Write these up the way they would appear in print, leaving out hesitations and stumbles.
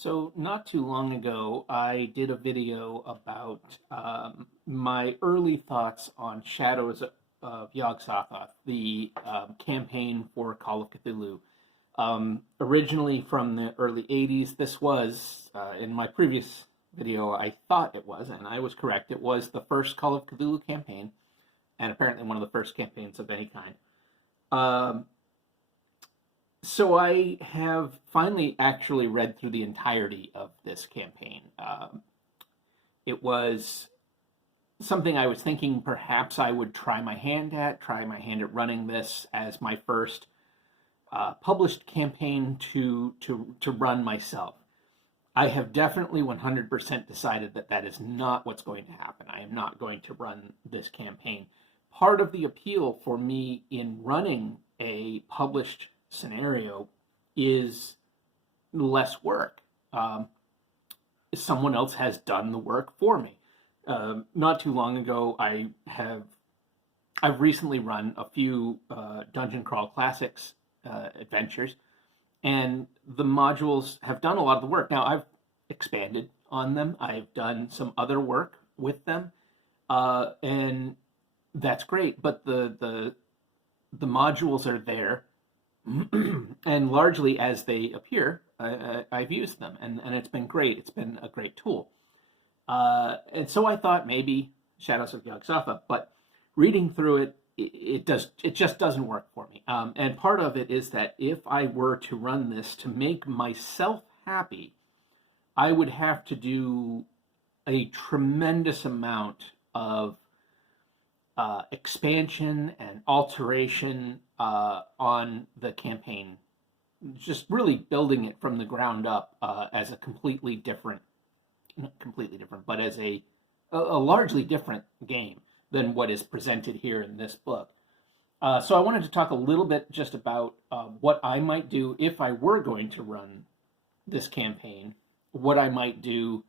So not too long ago, I did a video about my early thoughts on Shadows of Yog-sothoth, the campaign for Call of Cthulhu. Originally from the early 80s, this was, in my previous video, I thought it was, and I was correct, it was the first Call of Cthulhu campaign, and apparently one of the first campaigns of any kind. So I have finally actually read through the entirety of this campaign. It was something I was thinking perhaps I would try my hand at running this as my first published campaign to run myself. I have definitely 100% decided that that is not what's going to happen. I am not going to run this campaign. Part of the appeal for me in running a published scenario is less work. Someone else has done the work for me. Not too long ago, I've recently run a few Dungeon Crawl Classics adventures, and the modules have done a lot of the work. Now, I've expanded on them. I've done some other work with them, and that's great. But the modules are there. And largely as they appear, I've used them, and it's been great. It's been a great tool. And so I thought maybe Shadows of Yog-sothoth, but reading through it, it just doesn't work for me. And part of it is that if I were to run this to make myself happy, I would have to do a tremendous amount of expansion and alteration on the campaign, just really building it from the ground up as a completely different, not completely different, but as a largely different game than what is presented here in this book. So I wanted to talk a little bit just about what I might do if I were going to run this campaign, what I might do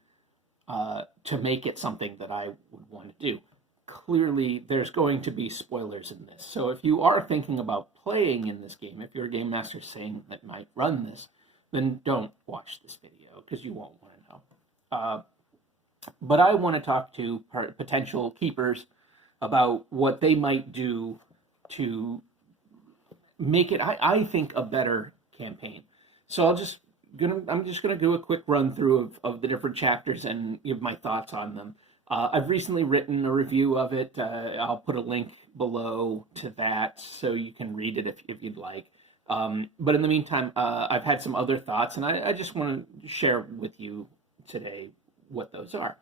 to make it something that I would want to do. Clearly, there's going to be spoilers in this. So if you are thinking about playing in this game, if your game master is saying that might run this, then don't watch this video because you won't want to know. But I want to talk to potential keepers about what they might do to make it, I think, a better campaign. So I'm just gonna do a quick run through of the different chapters and give my thoughts on them. I've recently written a review of it. I'll put a link below to that so you can read it if you'd like. But in the meantime, I've had some other thoughts, and I just want to share with you today what those are.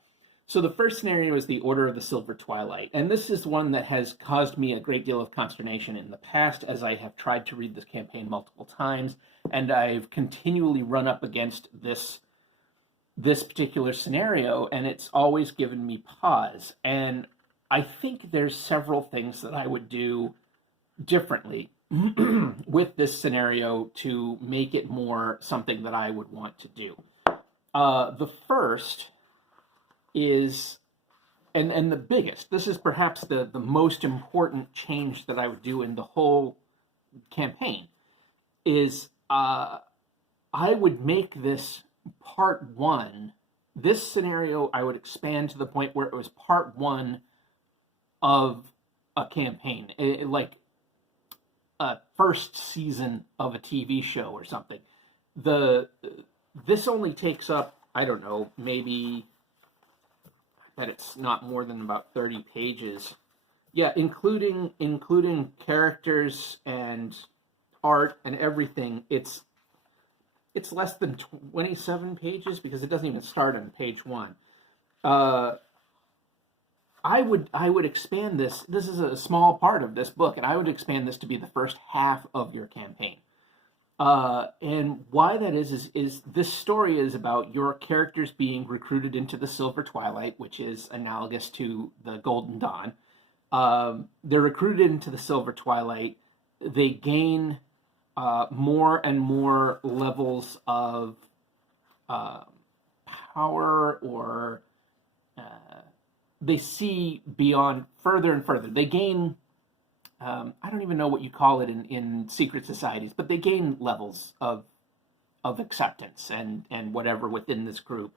So the first scenario is the Order of the Silver Twilight, and this is one that has caused me a great deal of consternation in the past as I have tried to read this campaign multiple times, and I've continually run up against this particular scenario, and it's always given me pause. And I think there's several things that I would do differently with this scenario to make it more something that I would want to do. The first is, and the biggest, this is perhaps the most important change that I would do in the whole campaign, is I would make this part one. This scenario I would expand to the point where it was part one of a campaign, like a first season of a TV show or something. This only takes up, I don't know, maybe that it's not more than about 30 pages. Yeah, including characters and art and everything, it's less than 27 pages because it doesn't even start on page one. I would expand this. This is a small part of this book, and I would expand this to be the first half of your campaign. And why that is this story is about your characters being recruited into the Silver Twilight, which is analogous to the Golden Dawn. They're recruited into the Silver Twilight. They gain more and more levels of power, or they see beyond further and further. They gain I don't even know what you call it in secret societies, but they gain levels of acceptance and whatever within this group.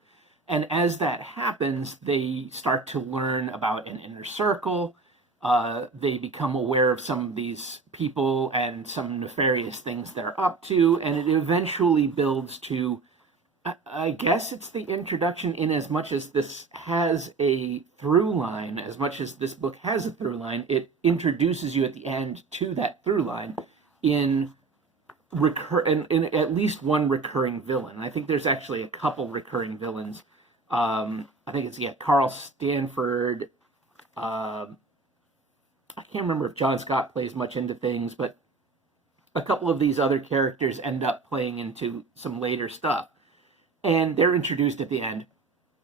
And as that happens, they start to learn about an inner circle. They become aware of some of these people and some nefarious things they're up to, and it eventually builds to, I guess it's the introduction, in as much as this has a through line, as much as this book has a through line, it introduces you at the end to that through line in at least one recurring villain. And I think there's actually a couple recurring villains. I think it's, Carl Stanford. I can't remember if John Scott plays much into things, but a couple of these other characters end up playing into some later stuff. And they're introduced at the end.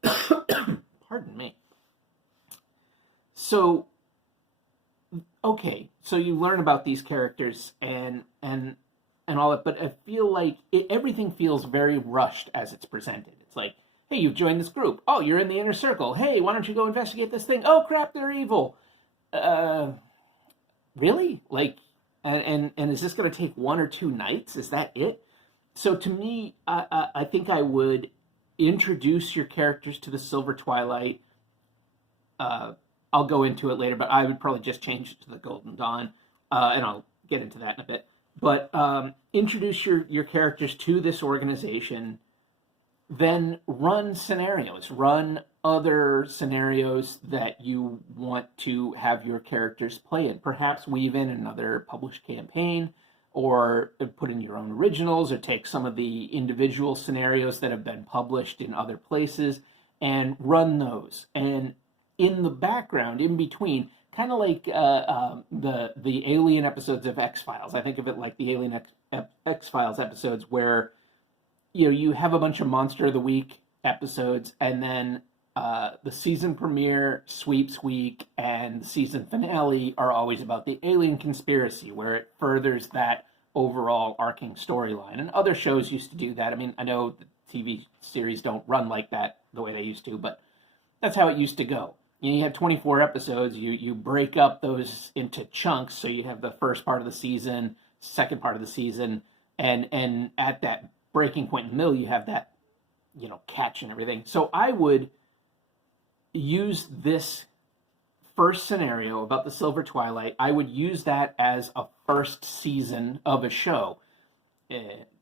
Pardon me. So, okay, so you learn about these characters and all that, but I feel like everything feels very rushed as it's presented. It's like, hey, you've joined this group. Oh, you're in the inner circle. Hey, why don't you go investigate this thing? Oh, crap, they're evil. Really? Like, and is this going to take 1 or 2 nights? Is that it? So to me, I think I would introduce your characters to the Silver Twilight. I'll go into it later, but I would probably just change it to the Golden Dawn, and I'll get into that in a bit. But introduce your characters to this organization, then run scenarios. Run other scenarios that you want to have your characters play in. Perhaps weave in another published campaign, or put in your own originals, or take some of the individual scenarios that have been published in other places and run those. And in the background, in between, kind of like the Alien episodes of X-Files. I think of it like the Alien X-Files episodes where you have a bunch of Monster of the Week episodes, and then the season premiere, sweeps week, and the season finale are always about the alien conspiracy, where it furthers that overall arcing storyline. And other shows used to do that. I mean, I know the TV series don't run like that the way they used to, but that's how it used to go. You have 24 episodes, you break up those into chunks, so you have the first part of the season, second part of the season, and at that breaking point in the middle, you have that, catch and everything. So I would use this first scenario about the Silver Twilight, I would use that as a first season of a show.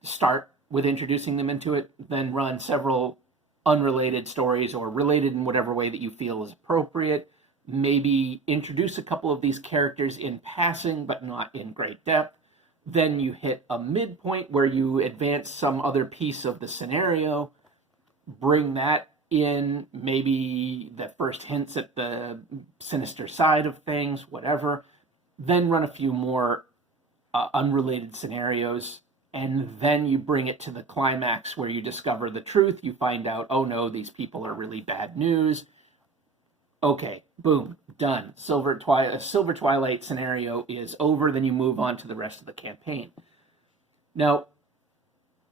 Start with introducing them into it, then run several unrelated stories, or related in whatever way that you feel is appropriate. Maybe introduce a couple of these characters in passing, but not in great depth. Then you hit a midpoint where you advance some other piece of the scenario, bring that in, maybe the first hints at the sinister side of things, whatever. Then run a few more unrelated scenarios, and then you bring it to the climax where you discover the truth. You find out, oh no, these people are really bad news. Okay, boom, done. Silver Twilight scenario is over. Then you move on to the rest of the campaign. Now,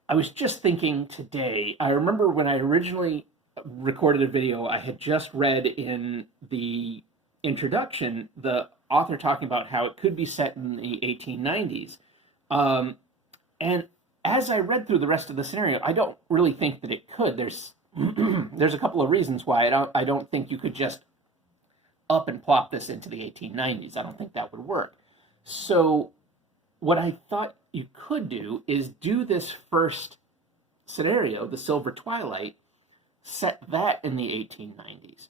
I was just thinking today, I remember when I originally recorded a video, I had just read in the introduction the author talking about how it could be set in the 1890s. And as I read through the rest of the scenario, I don't really think that it could. There's a couple of reasons why I don't think you could just up and plop this into the 1890s. I don't think that would work. So what I thought you could do is do this first scenario, the Silver Twilight, set that in the 1890s.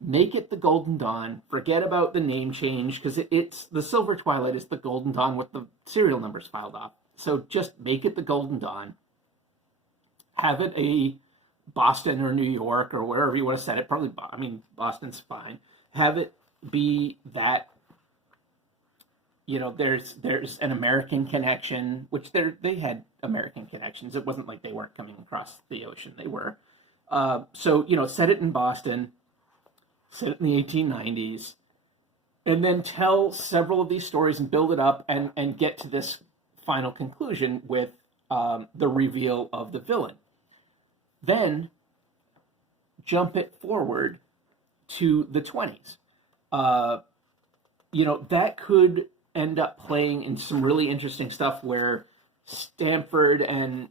Make it the Golden Dawn. Forget about the name change, because it's the Silver Twilight is the Golden Dawn with the serial numbers filed off. So just make it the Golden Dawn. Have it a Boston or New York or wherever you want to set it. Probably, Boston's fine. Have it be that, there's an American connection, which they had American connections. It wasn't like they weren't coming across the ocean. They were. So set it in Boston, set it in the 1890s, and then tell several of these stories and build it up and get to this final conclusion with the reveal of the villain. Then jump it forward to the 20s. That could end up playing in some really interesting stuff where Stanford and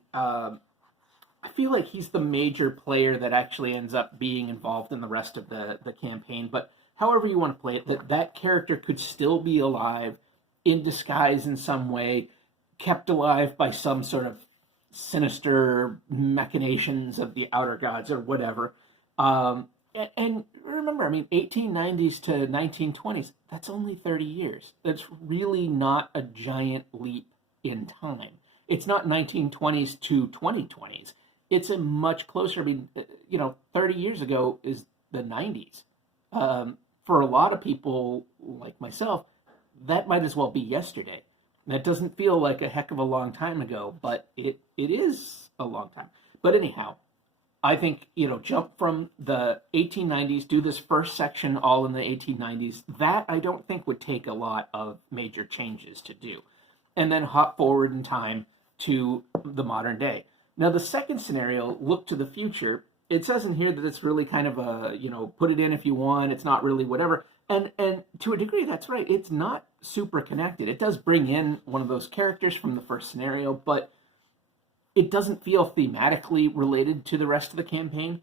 feel like he's the major player that actually ends up being involved in the rest of the campaign. But however you want to play it, that character could still be alive, in disguise in some way, kept alive by some sort of sinister machinations of the outer gods or whatever. And remember, I mean, 1890s to 1920s, that's only 30 years. That's really not a giant leap in time. It's not 1920s to 2020s. It's a much closer, I mean, 30 years ago is the 90s. For a lot of people like myself, that might as well be yesterday. That doesn't feel like a heck of a long time ago, but it is a long time. But anyhow, I think, jump from the 1890s, do this first section all in the 1890s. That I don't think would take a lot of major changes to do. And then hop forward in time to the modern day. Now, the second scenario, look to the future, it says in here that it's really kind of a, put it in if you want, it's not really whatever. And to a degree, that's right. It's not super connected. It does bring in one of those characters from the first scenario, but it doesn't feel thematically related to the rest of the campaign.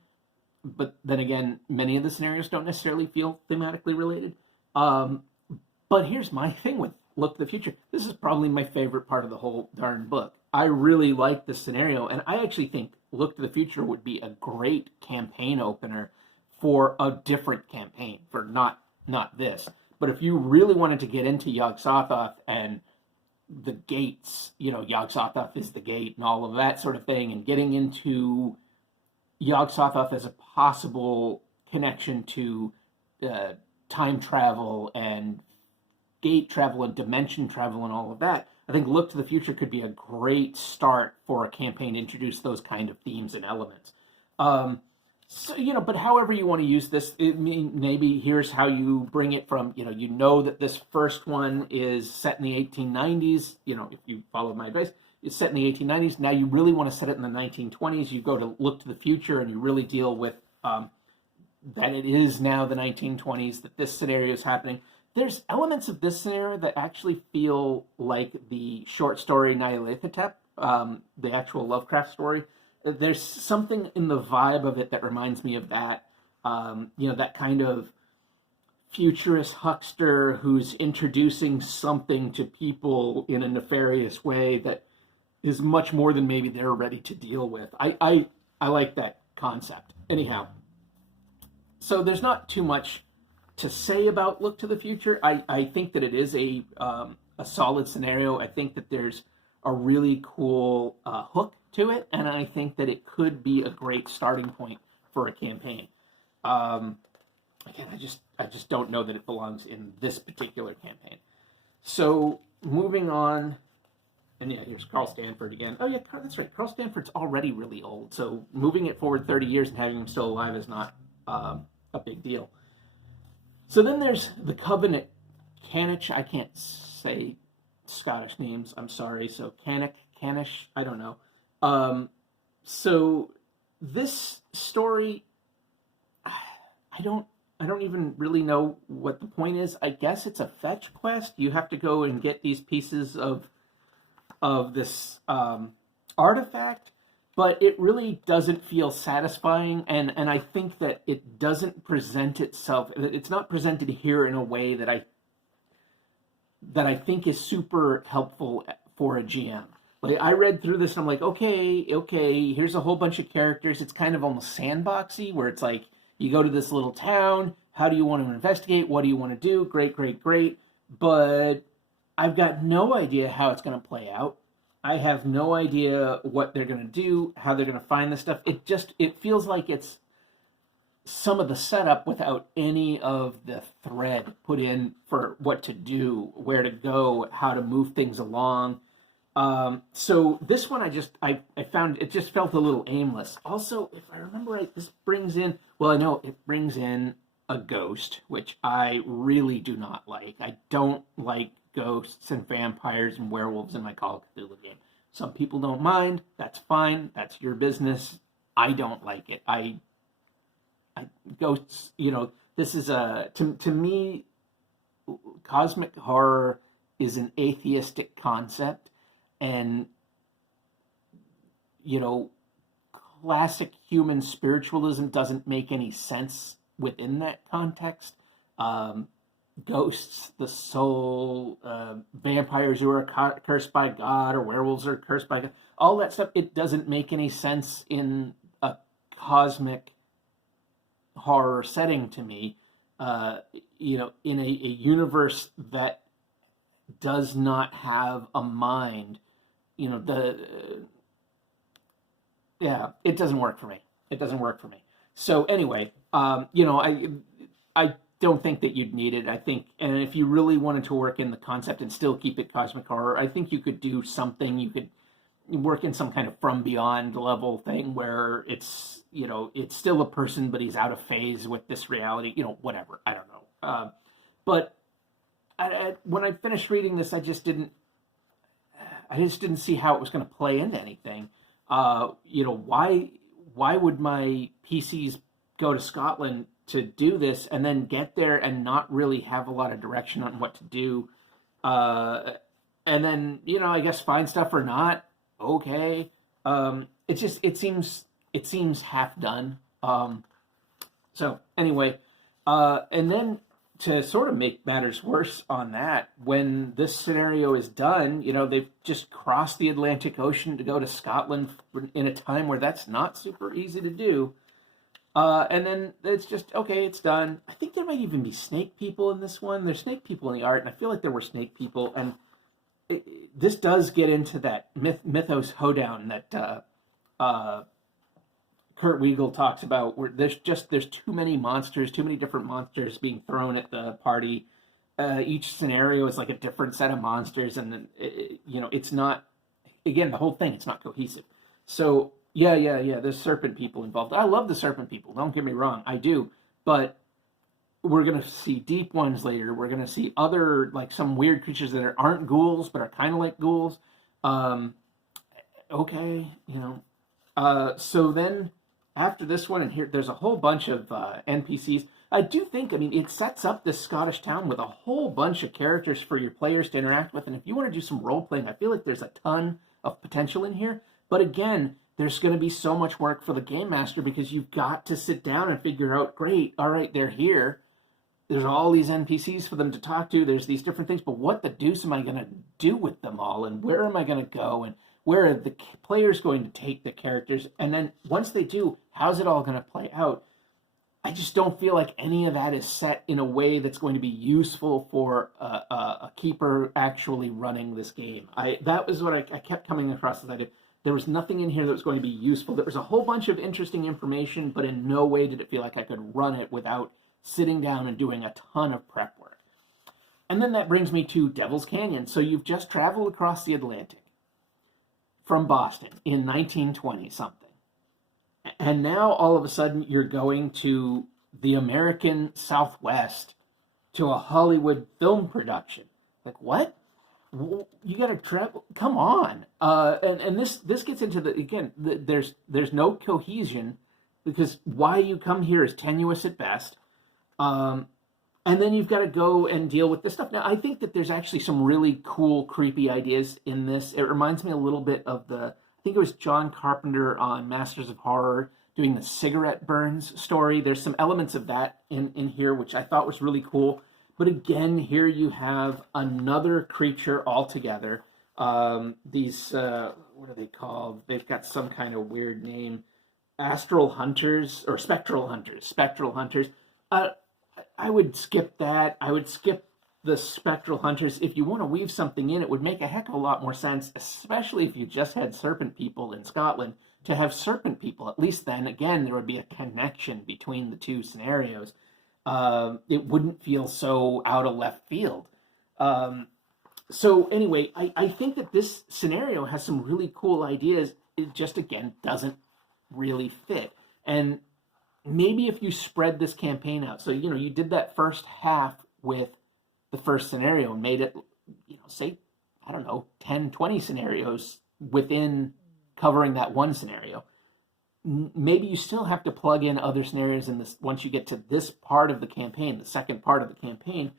But then again, many of the scenarios don't necessarily feel thematically related. But here's my thing with Look to the Future. This is probably my favorite part of the whole darn book. I really like this scenario, and I actually think Look to the Future would be a great campaign opener for a different campaign, for not this. But if you really wanted to get into Yog-sothoth and the gates, Yog-sothoth is the gate and all of that sort of thing, and getting into Yog-sothoth as a possible connection to time travel and gate travel and dimension travel and all of that, I think Look to the Future could be a great start for a campaign to introduce those kind of themes and elements. But however you want to use this, maybe here's how you bring it from, that this first one is set in the 1890s, if you follow my advice, it's set in the 1890s. Now you really want to set it in the 1920s. You go to Look to the Future and you really deal with that it is now the 1920s, that this scenario is happening. There's elements of this scenario that actually feel like the short story Nyarlathotep, the actual Lovecraft story. There's something in the vibe of it that reminds me of that. That kind of futurist huckster who's introducing something to people in a nefarious way that is much more than maybe they're ready to deal with. I like that concept. Anyhow, so there's not too much to say about Look to the Future. I think that it is a solid scenario. I think that there's a really cool hook to it, and I think that it could be a great starting point for a campaign. Again, I just don't know that it belongs in this particular campaign. So moving on, and yeah, here's Carl Stanford again. Oh yeah, that's right. Carl Stanford's already really old, so moving it forward 30 years and having him still alive is not a big deal. So then there's the Covenant. Cantitch, I can't say Scottish names, I'm sorry. So Canish, I don't know. So this story, I don't even really know what the point is. I guess it's a fetch quest. You have to go and get these pieces of this artifact, but it really doesn't feel satisfying, and I think that it doesn't present itself. It's not presented here in a way that I think is super helpful for a GM. Like, I read through this and I'm like, okay, here's a whole bunch of characters. It's kind of almost sandboxy, where it's like, you go to this little town, how do you want to investigate? What do you want to do? Great. But I've got no idea how it's going to play out. I have no idea what they're going to do, how they're going to find this stuff. It feels like it's some of the setup without any of the thread put in for what to do, where to go, how to move things along. So this one I found it just felt a little aimless. Also, if I remember right, this brings in, well, I know it brings in a ghost, which I really do not like. I don't like ghosts and vampires and werewolves in my Call of Cthulhu game. Some people don't mind. That's fine. That's your business. I don't like it. I ghosts, this is to me, cosmic horror is an atheistic concept, and classic human spiritualism doesn't make any sense within that context. Ghosts, the soul, vampires who are cursed by God, or werewolves are cursed by God, all that stuff, it doesn't make any sense in a cosmic horror setting to me. In a universe that does not have a mind, it doesn't work for me. It doesn't work for me. So anyway, I don't think that you'd need it. I think, and if you really wanted to work in the concept and still keep it cosmic horror, I think you could do something. You could work in some kind of from beyond level thing where it's still a person, but he's out of phase with this reality. Whatever. I don't know. But when I finished reading this, I just didn't see how it was going to play into anything. Why would my PCs go to Scotland to do this and then get there and not really have a lot of direction on what to do? And then, I guess find stuff or not. Okay. It seems half done. So anyway, and then to sort of make matters worse on that, when this scenario is done, they've just crossed the Atlantic Ocean to go to Scotland in a time where that's not super easy to do. And then it's just, okay, it's done. I think there might even be snake people in this one. There's snake people in the art, and I feel like there were snake people. And this does get into that mythos hoedown that Kurt Weigel talks about, where there's too many monsters, too many different monsters being thrown at the party. Each scenario is like a different set of monsters, and then it's not, again, the whole thing, it's not cohesive. So yeah, there's serpent people involved. I love the serpent people, don't get me wrong, I do, but we're gonna see deep ones later. We're gonna see other, like, some weird creatures that aren't ghouls but are kind of like ghouls. Okay, so then after this one, and here there's a whole bunch of NPCs. I do think, it sets up this Scottish town with a whole bunch of characters for your players to interact with. And if you want to do some role playing, I feel like there's a ton of potential in here. But again, there's going to be so much work for the game master, because you've got to sit down and figure out, great, all right, they're here. There's all these NPCs for them to talk to. There's these different things, but what the deuce am I going to do with them all? And where am I going to go? And where are the players going to take the characters? And then once they do, how's it all going to play out? I just don't feel like any of that is set in a way that's going to be useful for a keeper actually running this game. That was what I kept coming across, as I did. There was nothing in here that was going to be useful. There was a whole bunch of interesting information, but in no way did it feel like I could run it without sitting down and doing a ton of prep work. And then that brings me to Devil's Canyon. So you've just traveled across the Atlantic from Boston in 1920 something. And now all of a sudden you're going to the American Southwest to a Hollywood film production. Like, what? You got to travel? Come on. And this gets into there's no cohesion, because why you come here is tenuous at best. And then you've got to go and deal with this stuff. Now, I think that there's actually some really cool, creepy ideas in this. It reminds me a little bit of I think it was John Carpenter on Masters of Horror doing the cigarette burns story. There's some elements of that in here, which I thought was really cool. But again, here you have another creature altogether. These, what are they called? They've got some kind of weird name. Astral hunters, or spectral hunters. Spectral hunters. I would skip that. I would skip the spectral hunters. If you want to weave something in, it would make a heck of a lot more sense, especially if you just had serpent people in Scotland, to have serpent people. At least then, again, there would be a connection between the two scenarios. It wouldn't feel so out of left field. So anyway, I think that this scenario has some really cool ideas. It just, again, doesn't really fit. And maybe if you spread this campaign out, so, you did that first half with the first scenario and made it, say, 10, 20 scenarios within covering that one scenario. Maybe you still have to plug in other scenarios in this once you get to this part of the campaign, the second part of the campaign,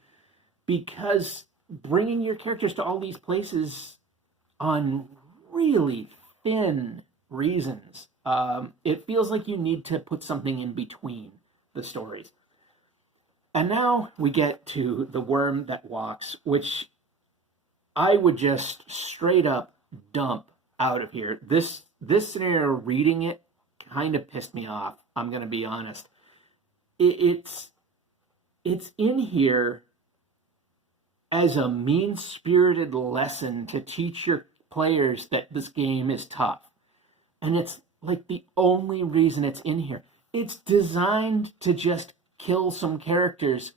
because bringing your characters to all these places on really thin reasons It feels like you need to put something in between the stories. And now we get to The Worm That Walks, which I would just straight up dump out of here. This scenario, reading it, kind of pissed me off. I'm gonna be honest. It's in here as a mean-spirited lesson to teach your players that this game is tough, and it's like the only reason it's in here. It's designed to just kill some characters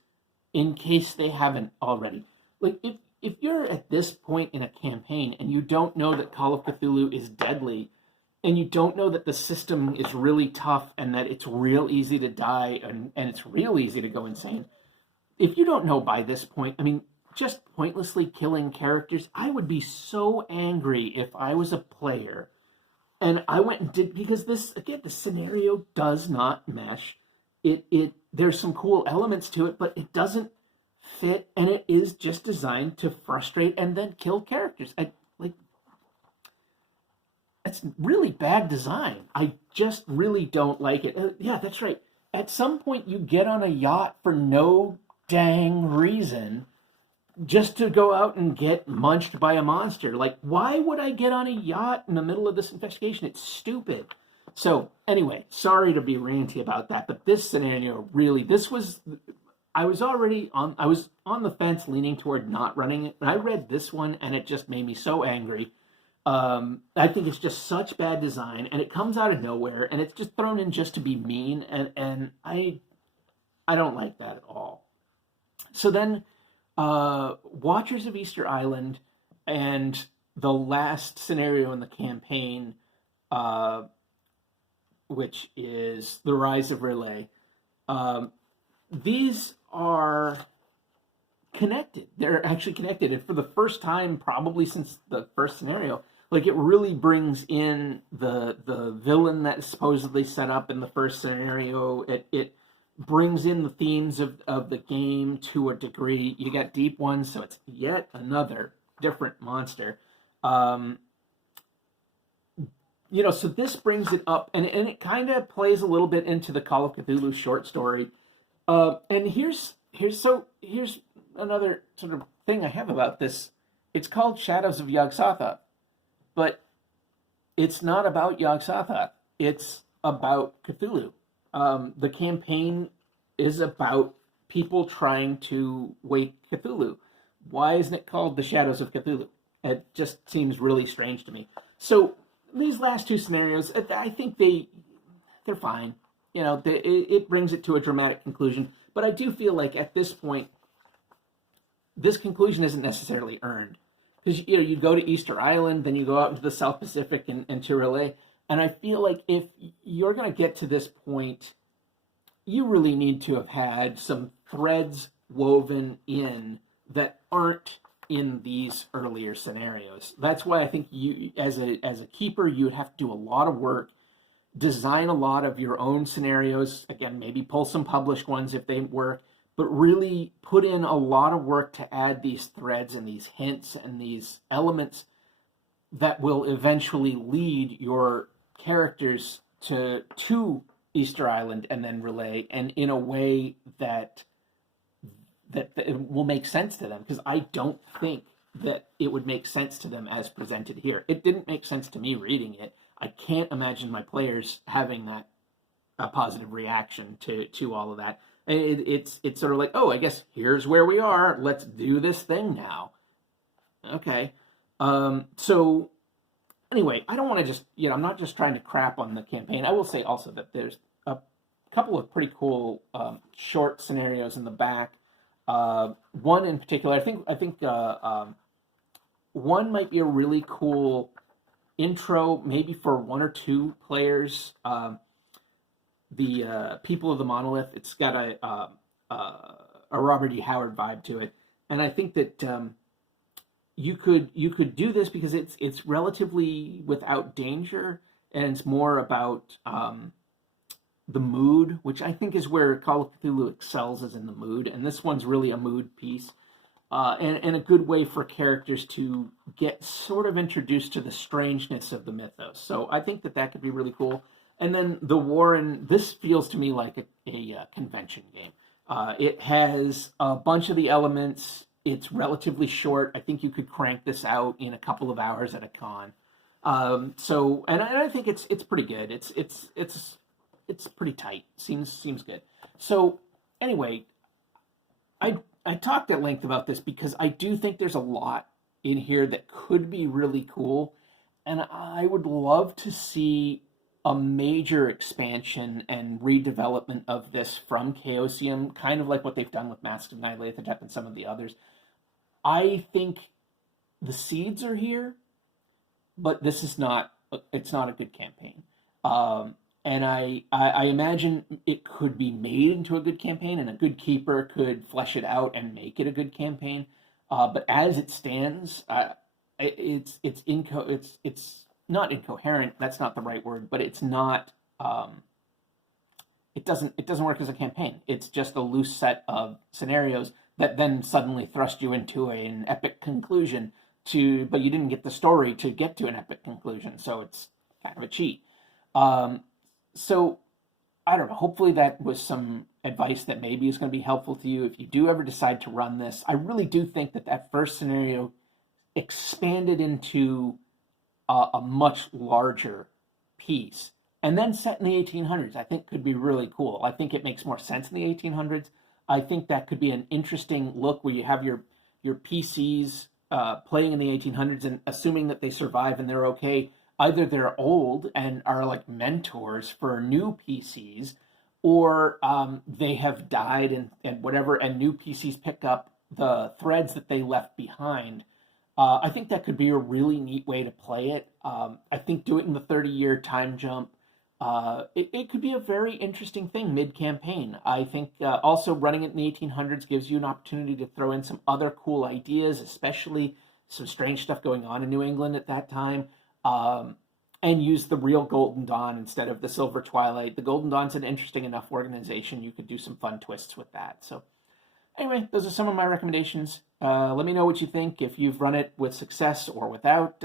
in case they haven't already. Like if you're at this point in a campaign and you don't know that Call of Cthulhu is deadly, and you don't know that the system is really tough and that it's real easy to die and it's real easy to go insane, if you don't know by this point, I mean, just pointlessly killing characters, I would be so angry if I was a player and I went and did, because this, again, the scenario does not mesh. There's some cool elements to it, but it doesn't fit, and it is just designed to frustrate and then kill characters. That's really bad design. I just really don't like it. Yeah, that's right. At some point, you get on a yacht for no dang reason, just to go out and get munched by a monster. Like, why would I get on a yacht in the middle of this investigation? It's stupid. So, anyway, sorry to be ranty about that, but this scenario really, I was on the fence leaning toward not running it, and I read this one, and it just made me so angry. I think it's just such bad design, and it comes out of nowhere, and it's just thrown in just to be mean, and I don't like that at all. So then, Watchers of Easter Island and the last scenario in the campaign, which is The Rise of Relay, these are connected. They're actually connected, and for the first time, probably since the first scenario, like, it really brings in the villain that is supposedly set up in the first scenario. It brings in the themes of the game to a degree. You got deep ones, so it's yet another different monster. So this brings it up, and it kind of plays a little bit into the Call of Cthulhu short story. And here's another sort of thing I have about this. It's called Shadows of Yog-sothoth, but it's not about Yog-sothoth. It's about Cthulhu. The campaign is about people trying to wake Cthulhu. Why isn't it called The Shadows of Cthulhu? It just seems really strange to me. So these last two scenarios, I think they're fine. It brings it to a dramatic conclusion. But I do feel like at this point, this conclusion isn't necessarily earned. Because, you go to Easter Island, then you go out into the South Pacific and to Relay. And I feel like if you're going to get to this point, you really need to have had some threads woven in that aren't in these earlier scenarios. That's why I think you, as a keeper, you would have to do a lot of work, design a lot of your own scenarios. Again, maybe pull some published ones if they work, but really put in a lot of work to add these threads and these hints and these elements that will eventually lead your characters to Easter Island and then Relay, and in a way that it will make sense to them, because I don't think that it would make sense to them as presented here. It didn't make sense to me reading it. I can't imagine my players having a positive reaction to all of that. It's sort of like, oh, I guess here's where we are. Let's do this thing now. Okay. So anyway, I don't want to just, I'm not just trying to crap on the campaign. I will say also that there's a couple of pretty cool short scenarios in the back. One in particular, I think one might be a really cool intro, maybe for one or two players. The People of the Monolith. It's got a Robert E. Howard vibe to it, and I think that you could do this because it's relatively without danger, and it's more about the mood, which I think is where Call of Cthulhu excels, is in the mood, and this one's really a mood piece, and a good way for characters to get sort of introduced to the strangeness of the mythos. So I think that could be really cool. And then the Warren, this feels to me like a convention game. It has a bunch of the elements. It's relatively short. I think you could crank this out in a couple of hours at a con. And I think it's pretty good. It's pretty tight. Seems good. So anyway, I talked at length about this because I do think there's a lot in here that could be really cool, and I would love to see a major expansion and redevelopment of this from Chaosium, kind of like what they've done with Masks of Nyarlathotep and some of the others. I think the seeds are here, but this is not. It's not a good campaign. And I imagine it could be made into a good campaign, and a good keeper could flesh it out and make it a good campaign. But as it stands, it's not incoherent. That's not the right word, but it's not. It doesn't work as a campaign. It's just a loose set of scenarios that then suddenly thrust you into an epic conclusion. But you didn't get the story to get to an epic conclusion, so it's kind of a cheat. So I don't know. Hopefully that was some advice that maybe is going to be helpful to you if you do ever decide to run this. I really do think that first scenario expanded into a much larger piece and then set in the 1800s, I think could be really cool. I think it makes more sense in the 1800s. I think that could be an interesting look where you have your PCs playing in the 1800s and assuming that they survive and they're okay. Either they're old and are like mentors for new PCs, or they have died and whatever, and new PCs pick up the threads that they left behind. I think that could be a really neat way to play it. I think do it in the 30-year time jump. It could be a very interesting thing mid-campaign. I think also running it in the 1800s gives you an opportunity to throw in some other cool ideas, especially some strange stuff going on in New England at that time. And use the real Golden Dawn instead of the Silver Twilight. The Golden Dawn's an interesting enough organization. You could do some fun twists with that. So anyway, those are some of my recommendations. Let me know what you think. If you've run it with success or without,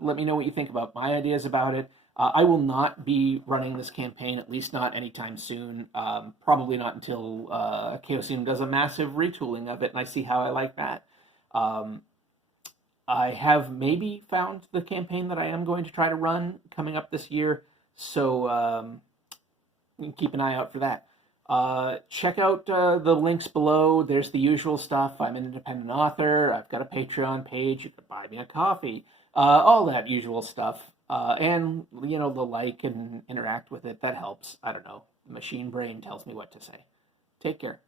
let me know what you think about my ideas about it. I will not be running this campaign, at least not anytime soon. Probably not until Chaosium does a massive retooling of it, and I see how I like that. I have maybe found the campaign that I am going to try to run coming up this year, so keep an eye out for that. Check out the links below. There's the usual stuff. I'm an independent author. I've got a Patreon page. You can buy me a coffee. All that usual stuff. And, the like and interact with it. That helps. I don't know. Machine brain tells me what to say. Take care.